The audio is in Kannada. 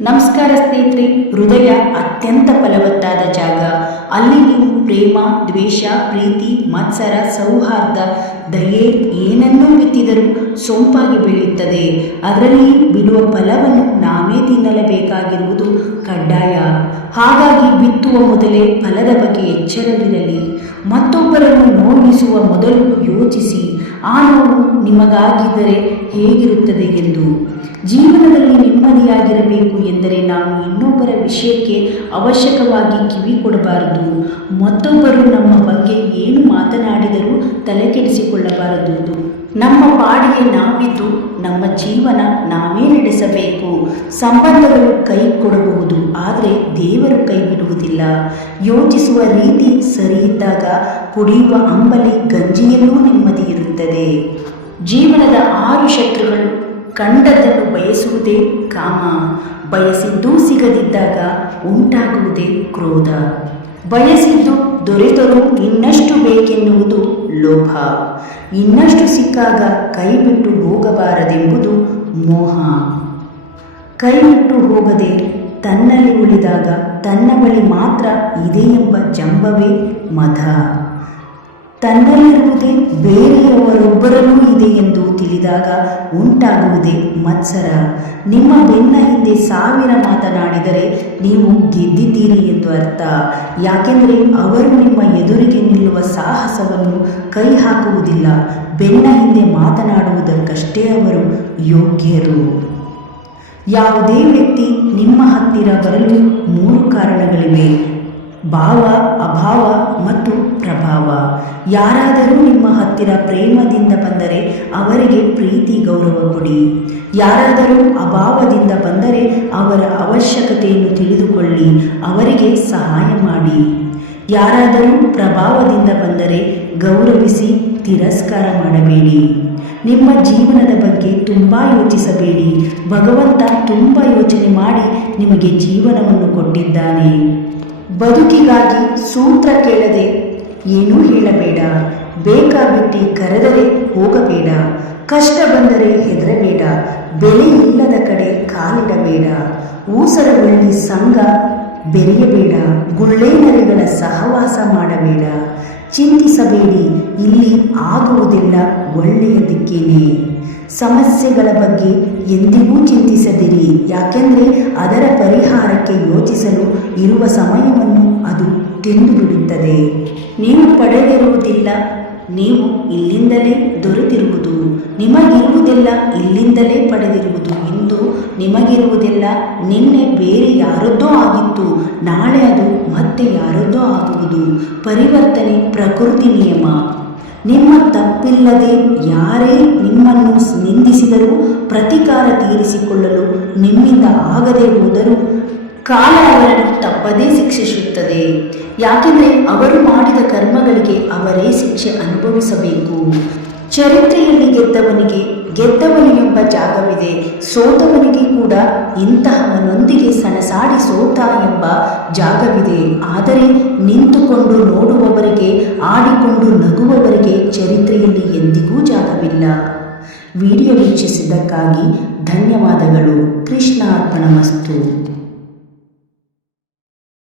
ನಮಸ್ಕಾರ ಸ್ನೇಹಿತರೆ, ಹೃದಯ ಅತ್ಯಂತ ಫಲವತ್ತಾದ ಜಾಗ. ಅಲ್ಲಿ ನೀವು ಪ್ರೇಮ, ದ್ವೇಷ, ಪ್ರೀತಿ, ಮತ್ಸರ, ಸೌಹಾರ್ದ, ದಯೆ ಏನನ್ನೂ ಬಿತ್ತಿದರೂ ಸೊಂಪಾಗಿ ಬೆಳೆಯುತ್ತದೆ. ಅದರಲ್ಲಿ ಬಿಡುವ ಫಲವನ್ನು ನಾವೇ ತಿನ್ನಲೇಬೇಕಾಗಿರುವುದು ಕಡ್ಡಾಯ. ಹಾಗಾಗಿ ಬಿತ್ತುವ ಮೊದಲೇ ಫಲದ ಬಗ್ಗೆ ಎಚ್ಚರವಿರಲಿ. ಮತ್ತೊಬ್ಬರನ್ನು ನೋಡಿಸುವ ಮೊದಲು ಯೋಚಿಸಿ. ಆ ನೋವು ನಿಮಗಾಗಿದ್ದರೆ ಹೇಗಿರುತ್ತದೆ ಎಂದು. ಜೀವನದಲ್ಲಿ ನೆಮ್ಮದಿಯಾಗಿರಬೇಕು ಎಂದರೆ ನಾವು ಇನ್ನೊಬ್ಬರ ವಿಷಯಕ್ಕೆ ಅವಶ್ಯಕವಾಗಿ ಕಿವಿ ಕೊಡಬಾರದು. ಮತ್ತೊಬ್ಬರು ನಮ್ಮ ಬಗ್ಗೆ ಏನು ಮಾತನಾಡಿದರೂ ತಲೆಕೆಡಿಸಿಕೊಳ್ಳಬಾರದು. ನಮ್ಮ ಪಾಡಿಗೆ ನಾವಿದ್ದು, ನಮ್ಮ ಜೀವನ ನಾವೇ ನಡೆಸಬೇಕು. ಸಂಬಂಧಗಳು ಕೈ ಕೊಡಬಹುದು, ಆದರೆ ದೇವರು ಕೈ ಬಿಡುವುದಿಲ್ಲ. ಯೋಚಿಸುವ ರೀತಿ ಸರಿ ಇದ್ದಾಗ ಕುಡಿಯುವ ಅಂಬಲಿ ಗಂಜಿಯಲ್ಲೂ ನೆಮ್ಮದಿ ಇರುತ್ತದೆ. ಜೀವನದ ಆರು ಶತ್ರುಗಳು ಕಂಡದ್ದನ್ನು ಬಯಸುವುದೇ ಕಾಮ. ಬಯಸಿದ್ದು ಸಿಗದಿದ್ದಾಗ ಉಂಟಾಗುವುದೇ ಕ್ರೋಧ. ಬಯಸಿದ್ದು ದೊರೆತರೂ ಇನ್ನಷ್ಟು ಬೇಕೆನ್ನುವುದು ಲೋಭ. ಇನ್ನಷ್ಟು ಸಿಕ್ಕಾಗ ಕೈಬಿಟ್ಟು ಹೋಗಬಾರದೆಂಬುದು ಮೋಹ. ಕೈಬಿಟ್ಟು ಹೋಗದೆ ತನ್ನಲ್ಲಿ ಉಳಿದಾಗ ತನ್ನ ಬಳಿ ಮಾತ್ರ ಇದೆ ಎಂಬ ಜಂಬವೇ ಮದ ತನ್ನಲ್ಲಿರುವುದೇ ಬೇರೆಯವರೊಬ್ಬರಲ್ಲೂ ಇದೆ ಎಂದು ತಿಳಿದಾಗ ಉಂಟಾಗುವುದೇ ಮತ್ಸರ. ನಿಮ್ಮ ಬೆನ್ನ ಹಿಂದೆ ಸಾವಿರ ಮಾತನಾಡಿದರೆ ನೀವು ಗೆದ್ದಿದ್ದೀರಿ ಎಂದು ಅರ್ಥ. ಯಾಕೆಂದರೆ ಅವರು ನಿಮ್ಮ ಎದುರಿಗೆ ನಿಲ್ಲುವ ಸಾಹಸವನ್ನು ಕೈ ಹಾಕುವುದಿಲ್ಲ ಬೆನ್ನ ಹಿಂದೆ ಮಾತನಾಡುವುದಕ್ಕಷ್ಟೇ ಅವರು ಯೋಗ್ಯರು. ಯಾವುದೇ ವ್ಯಕ್ತಿ ನಿಮ್ಮ ಹತ್ತಿರ ಬರಲು ಮೂರು ಕಾರಣಗಳಿವೆ. ಭಾವ, ಅಭಾವ ಮತ್ತು ಪ್ರಭಾವ. ಯಾರಾದರೂ ನಿಮ್ಮ ಹತ್ತಿರ ಪ್ರೇಮದಿಂದ ಬಂದರೆ ಅವರಿಗೆ ಪ್ರೀತಿ ಗೌರವ ಕೊಡಿ. ಯಾರಾದರೂ ಅಭಾವದಿಂದ ಬಂದರೆ ಅವರ ಅವಶ್ಯಕತೆಯನ್ನು ತಿಳಿದುಕೊಳ್ಳಿ, ಅವರಿಗೆ ಸಹಾಯ ಮಾಡಿ. ಯಾರಾದರೂ ಪ್ರಭಾವದಿಂದ ಬಂದರೆ ಗೌರವಿಸಿ, ತಿರಸ್ಕಾರ ಮಾಡಬೇಡಿ. ನಿಮ್ಮ ಜೀವನದ ಬಗ್ಗೆ ತುಂಬ ಯೋಚಿಸಬೇಡಿ. ಭಗವಂತ ತುಂಬ ಯೋಚನೆ ಮಾಡಿ ನಿಮಗೆ ಜೀವನವನ್ನು ಕೊಟ್ಟಿದ್ದಾನೆ. ಬದುಕಿಗಾಗಿ ಸೂತ್ರ ಕೇಳದೆ ಏನೂ ಹೇಳಬೇಡ. ಬೇಕಾಬಿಟ್ಟಿ ಕರೆದರೆ ಹೋಗಬೇಡ. ಕಷ್ಟ ಬಂದರೆ ಹೆದರಬೇಡ. ಬೆಲೆ ಇಲ್ಲದ ಕಡೆ ಕಾಲಿಡಬೇಡ. ಊಸರಗೊಳ್ಳಿ ಸಂಘ ಬೆರೆಯಬೇಡ. ಗುಳ್ಳೇನರಿಗಳ ಸಹವಾಸ ಮಾಡಬೇಡ. ಚಿಂತಿಸಬೇಡಿ. ಇಲ್ಲಿ ಆಗುವುದಿಲ್ಲ ಒಳ್ಳೆಯ ದಿಕ್ಕೇನೆ. ಸಮಸ್ಯೆಗಳ ಬಗ್ಗೆ ಎಂದಿಗೂ ಚಿಂತಿಸದಿರಿ. ಯಾಕೆಂದರೆ ಅದರ ಪರಿಹಾರಕ್ಕೆ ಯೋಚಿಸಲು ಇರುವ ಸಮಯವನ್ನು ಅದು ತಿಂದುಬಿಡುತ್ತದೆ ನೀವು ಪಡೆದಿರುವುದಿಲ್ಲ, ನೀವು ಇಲ್ಲಿಂದಲೇ ದೊರೆತಿರುವುದು. ನಿಮಗಿರುವುದಿಲ್ಲ, ಇಲ್ಲಿಂದಲೇ ಪಡೆದಿರುವುದು ಇಂದು ನಿಮಗಿರುವುದಿಲ್ಲ, ನಿನ್ನೆ ಬೇರೆ ಯಾರದ್ದೋ ಆಗಿತ್ತು, ನಾಳೆ ಅದು ಮತ್ತೆ ಯಾರದ್ದೋ ಆಗುವುದು. ಪರಿವರ್ತನೆ ಪ್ರಕೃತಿ ನಿಯಮ. ನಿಮ್ಮ ತಪ್ಪಿಲ್ಲದೆ ಯಾರೇ ನಿಮ್ಮನ್ನು ನಿಂದಿಸಿದರೂ, ಪ್ರತಿಕಾರ ತೀರಿಸಿಕೊಳ್ಳಲು ನಿಮ್ಮಿಂದ ಆಗದೆ ಹೋದರೂ, ಕಾಲ ಅವರನ್ನು ತಪ್ಪದೇ ಶಿಕ್ಷಿಸುತ್ತದೆ. ಯಾಕೆಂದರೆ ಅವರು ಮಾಡಿದ ಕರ್ಮಗಳಿಗೆ ಅವರೇ ಶಿಕ್ಷೆ ಅನುಭವಿಸಬೇಕು. ಚರಿತ್ರೆಯಲ್ಲಿ ಗೆದ್ದವನಿಗೆ ಗೆದ್ದವನು ಎಂಬ ಜಾಗವಿದೆ. ಸೋತವನಿಗೆ ಕೂಡ ಇಂತಹವನೊಂದಿಗೆ ಸಣಸಾಡಿ ಸೋತ ಎಂಬ ಜಾಗವಿದೆ. ಆದರೆ ನಿಂತುಕೊಂಡು ಆಡಿಕೊಂಡು ನಗುವವರಿಗೆ ಚರಿತ್ರೆಯಲ್ಲಿ ಎಂದಿಗೂ ಜಾಗವಿಲ್ಲ. ವಿಡಿಯೋ ವೀಕ್ಷಿಸಿದ್ದಕ್ಕಾಗಿ ಧನ್ಯವಾದಗಳು. ಕೃಷ್ಣ ಅರ್ಪಣ ಮಸ್ತು